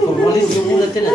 Formalis yung ulat yan.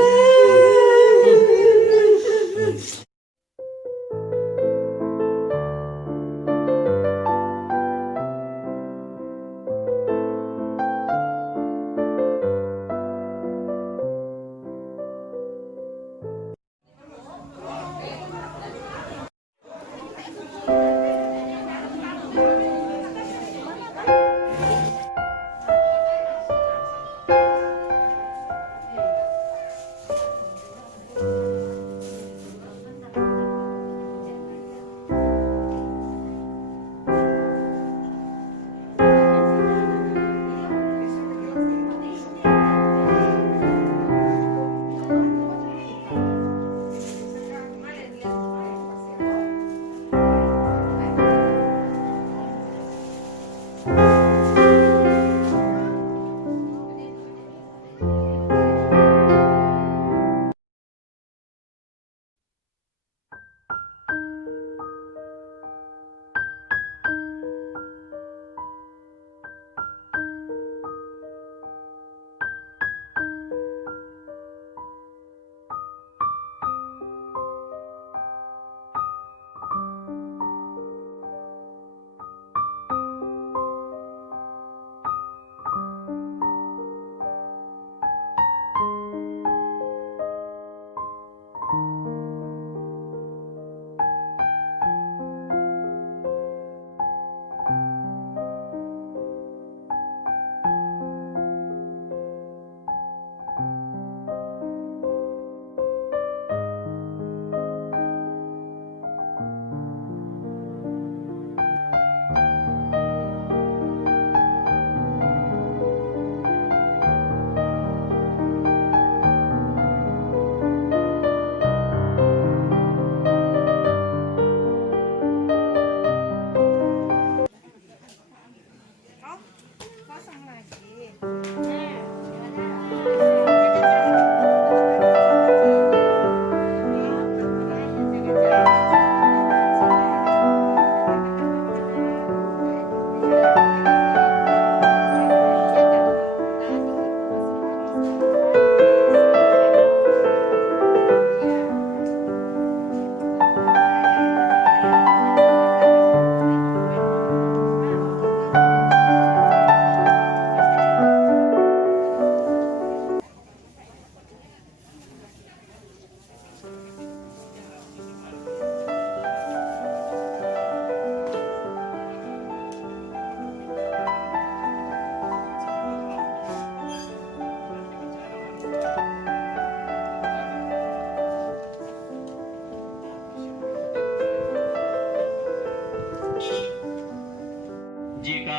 Jika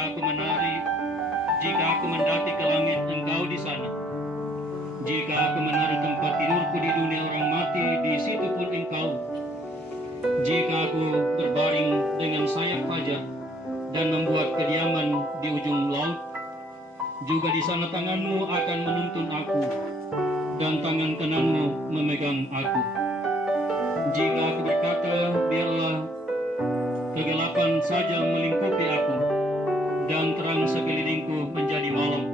aku mendaki ke langit, engkau di sana. Jika aku menaruh tempat tidurku di dunia orang mati, di situ pun engkau. Jika aku berbaring dengan sayap fajar dan membuat kediaman di ujung laut, juga di sana tanganmu akan menuntun aku, dan tangan kananmu memegang aku. Jika aku berkata, biarlah kegelapan saja melingkupi aku, dan terang sekelilingku menjadi malam,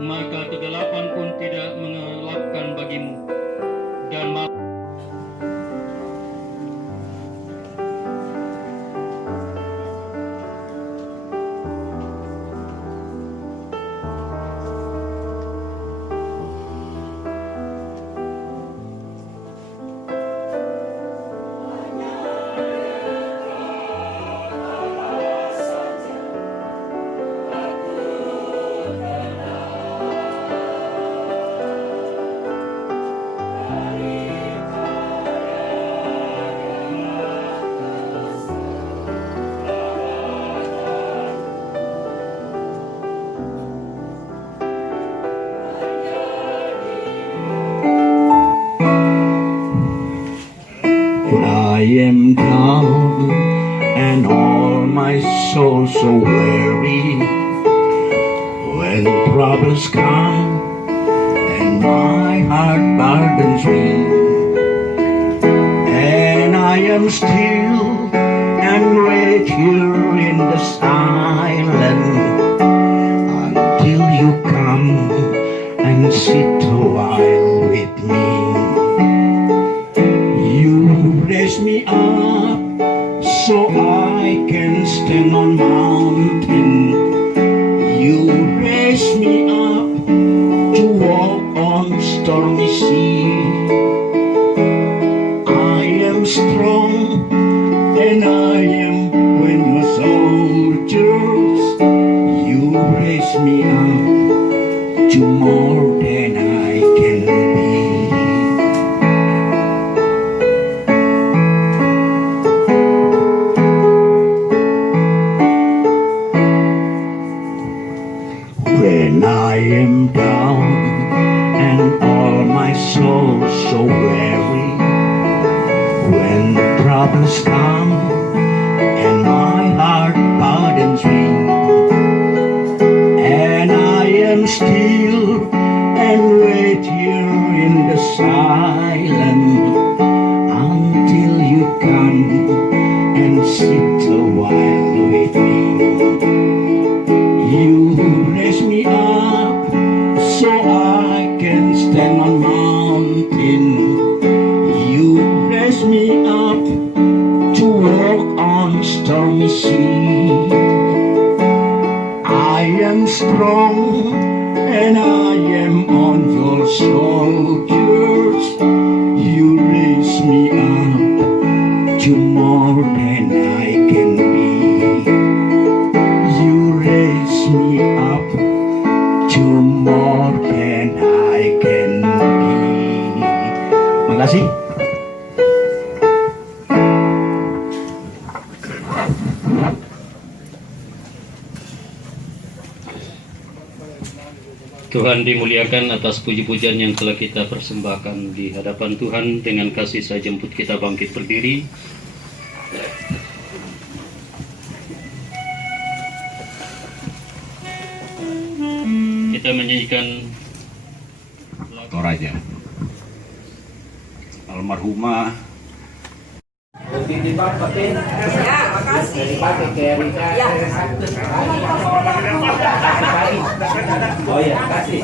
maka kegelapan pun tidak mengelapkan bagimu, dan malam I am down and all my soul so weary. When troubles come and my heart burdens me, and I am still and wait here in the silence until you you come and sit a while with me. You raise me up so I can stand on mountain. You raise me up to walk on stormy sea. I am strong and I am when the soldiers. You raise me up to more than I can be. When I am down and all my soul so weary, when troubles come and my heart pardons me, and I am still and wait here in the silence until you come and sit a while with me. You raise me up so I can stand on mountain. You raise me up to walk on stormy sea. I am strong and I am on your shoulders. You raise me up to more than I can be. You raise me up to more than I can be. Makasih. Tuhan dimuliakan atas puji-pujian yang telah kita persembahkan di hadapan Tuhan. Dengan kasih saya jemput kita bangkit berdiri. Kita menyanyikan Toraja almarhumah. Ya, makasih. Ya. Oh ya, kasih.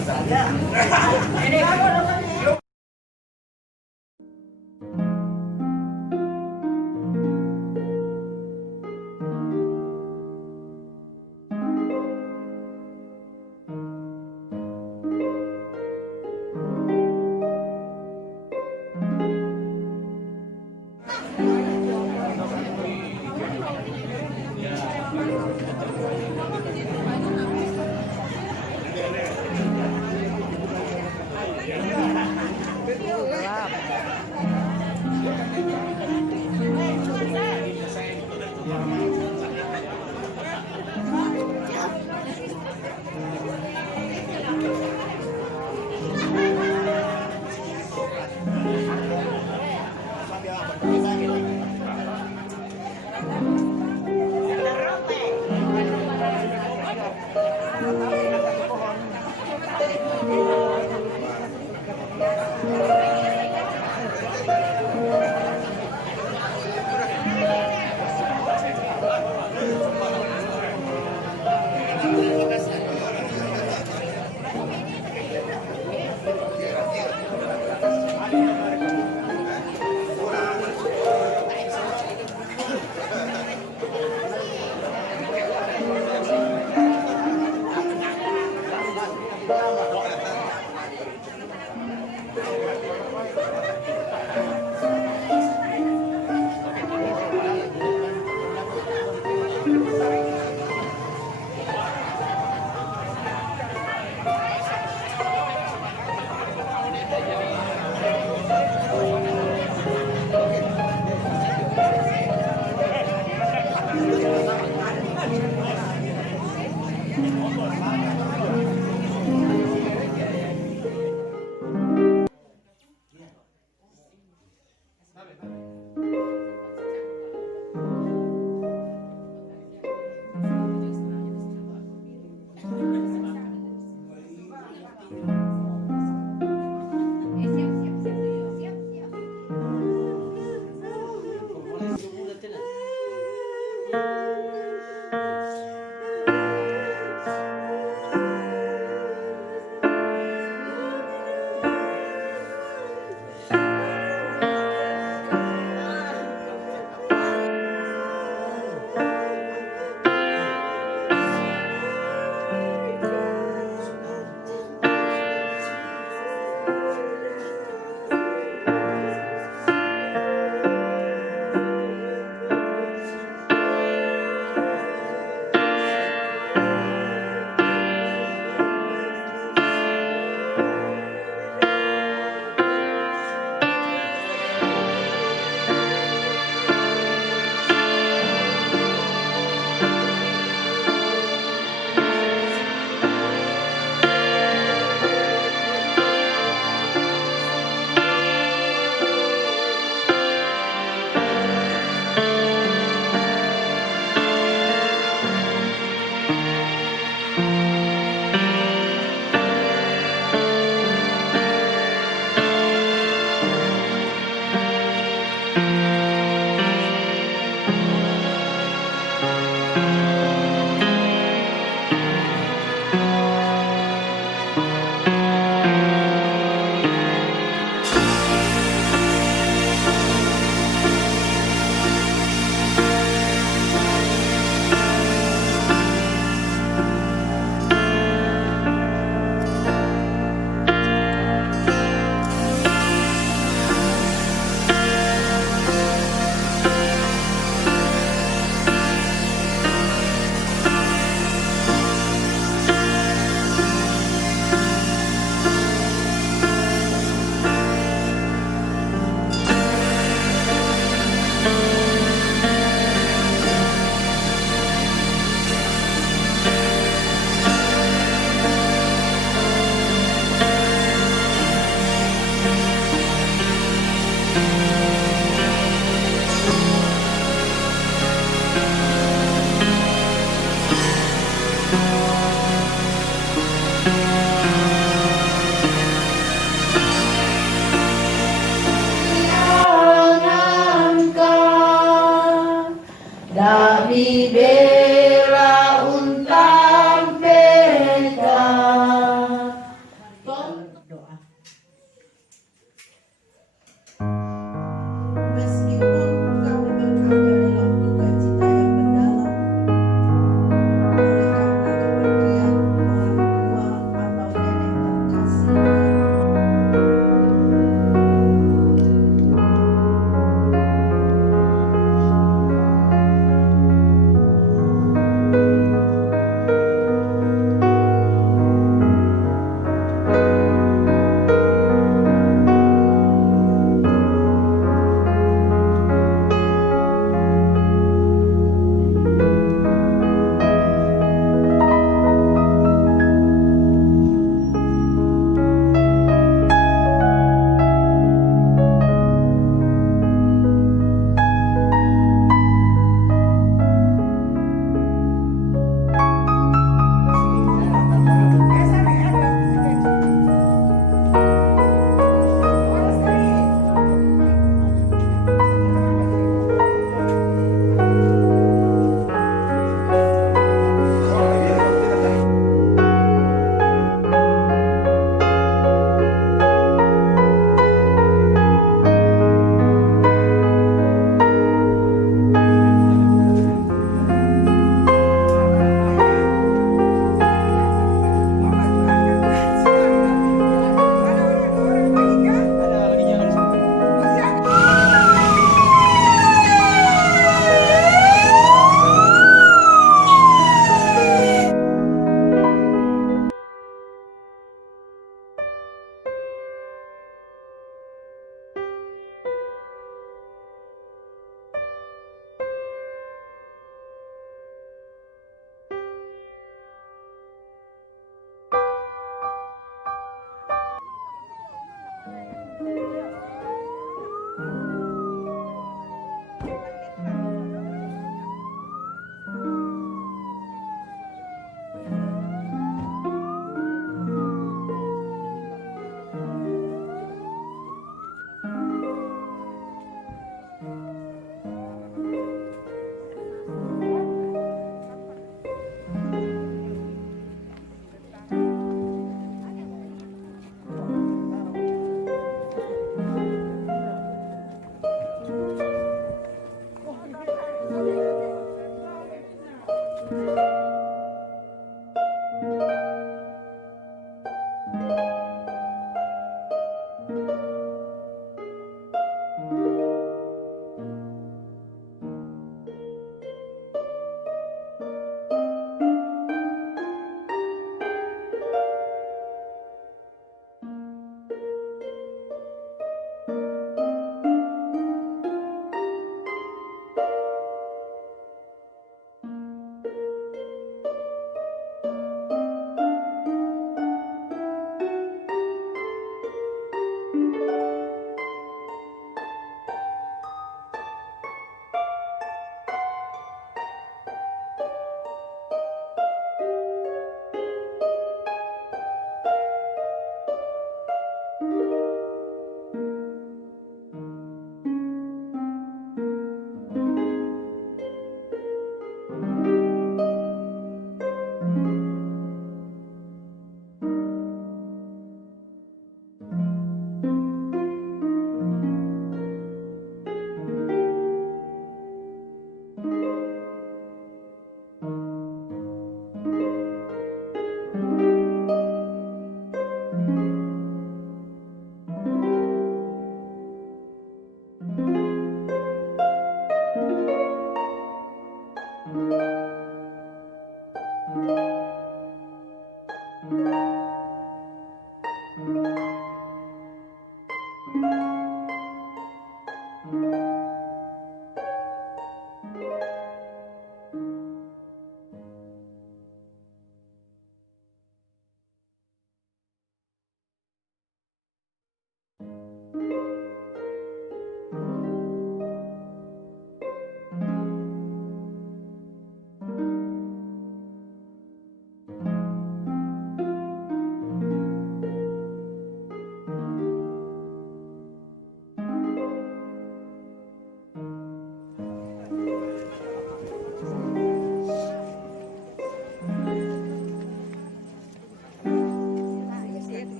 Ya,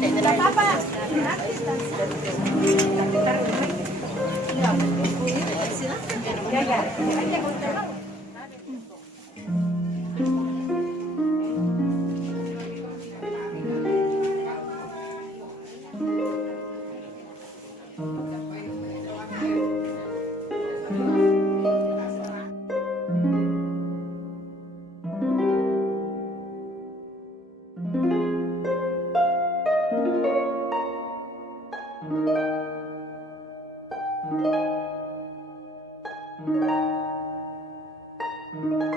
tidak apa-apa. Ya, ya. Thank you.